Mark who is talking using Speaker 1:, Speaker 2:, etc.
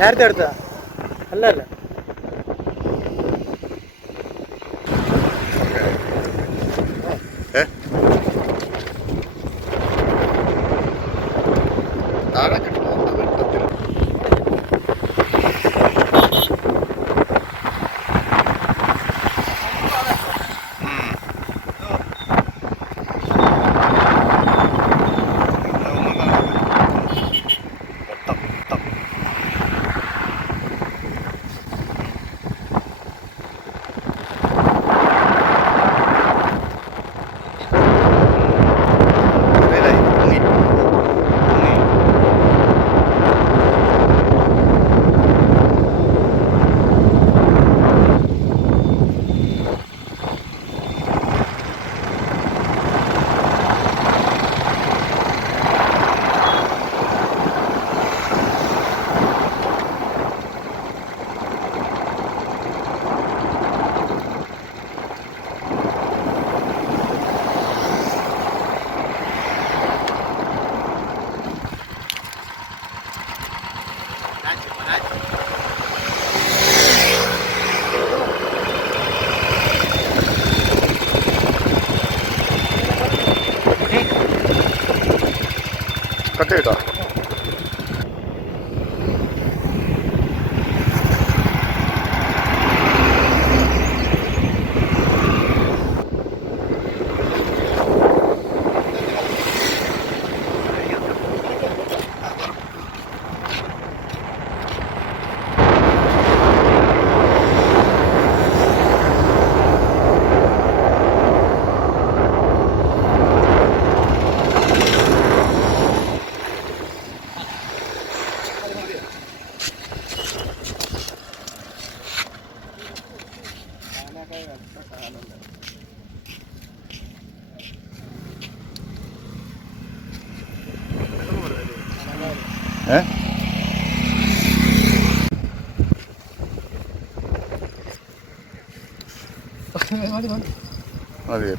Speaker 1: നേരത്തെ എടുത്തതാ? അല്ല അല്ല. താഴെ
Speaker 2: 这个 ها؟ هذه